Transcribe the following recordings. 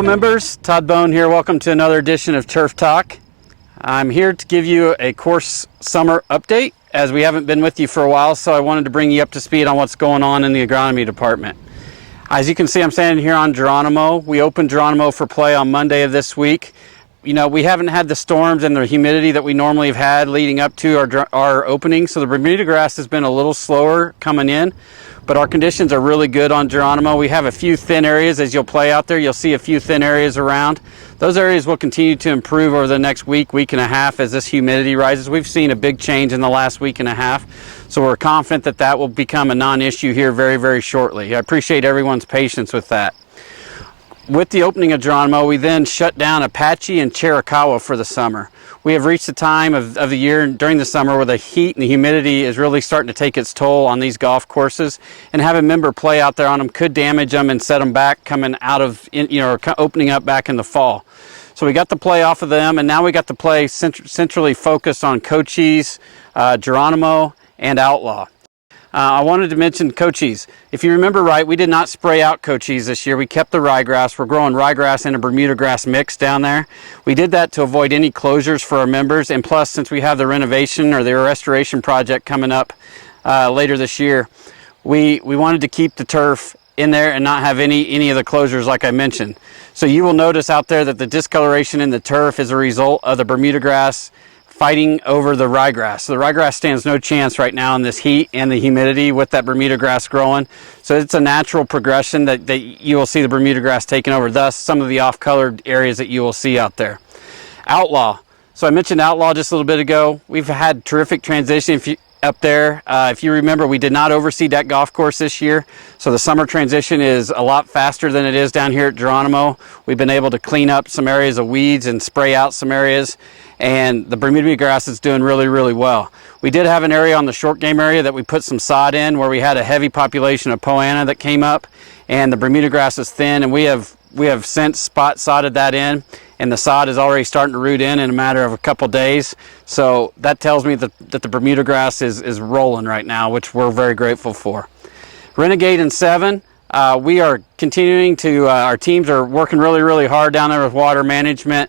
Hello members, Todd Bone here. Welcome to another edition of Turf Talk. I'm here to give you a course summer update as we haven't been with you for a while, so I wanted to bring you up to speed on what's going on in the agronomy department. As you can see, I'm standing here on Geronimo. We opened Geronimo for play on Monday of this week. You know, we haven't had the storms and the humidity that we normally have had leading up to our opening, so the Bermuda grass has been a little slower coming in, but our conditions are really good on Geronimo. We have a few thin areas. As you'll play out there, you'll see a few thin areas around. Those areas will continue to improve over the next week, week and a half as this humidity rises. We've seen a big change in the last week and a half, so we're confident that that will become a non-issue here very, very shortly. I appreciate everyone's patience with that. With the opening of Geronimo, we then shut down Apache and Terracawa for the summer. We have reached the time of the year during the summer where the heat and the humidity is really starting to take its toll on these golf courses, and having a member play out there on them could damage them and set them back coming out of, opening up back in the fall. So we got the play off of them, and now we got the play centrally focused on Cochise, Geronimo, and Outlaw. I wanted to mention Cochise. If you remember right, we did not spray out Cochise this year. We kept the ryegrass. We're growing ryegrass and a Bermuda grass mix down there. We did that to avoid any closures for our members, and plus, since we have the renovation or the restoration project coming up later this year, we wanted to keep the turf in there and not have any of the closures like I mentioned. So you will notice out there that the discoloration in the turf is a result of the Bermuda grass fighting over the ryegrass. So the ryegrass stands no chance right now in this heat and the humidity with that Bermuda grass growing. So it's a natural progression that you will see the Bermuda grass taking over, thus some of the off-colored areas that you will see out there. Outlaw. So I mentioned Outlaw just a little bit ago. We've had terrific transition up there. If you remember, we did not overseed that golf course this year, so the summer transition is a lot faster than it is down here at Geronimo. We've been able to clean up some areas of weeds and spray out some areas, and the Bermuda grass is doing really, really well. We did have an area on the short game area that we put some sod in where we had a heavy population of poana that came up, and the Bermuda grass is thin, and we have since spot sodded that in, and the sod is already starting to root in a matter of a couple days. So that tells me that the Bermuda grass is rolling right now, which we're very grateful for. Renegade and 7, we are continuing to, our teams are working really, really hard down there with water management.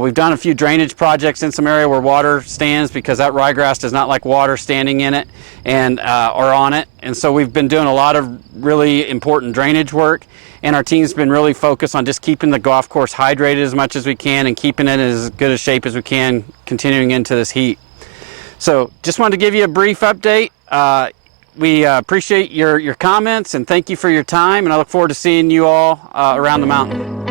We've done a few drainage projects in some area where water stands because that ryegrass does not like water standing in it and or on it. And so we've been doing a lot of really important drainage work, and our team's been really focused on just keeping the golf course hydrated as much as we can and keeping it in as good a shape as we can continuing into this heat. So just wanted to give you a brief update. We appreciate your comments, and thank you for your time, and I look forward to seeing you all around the mountain.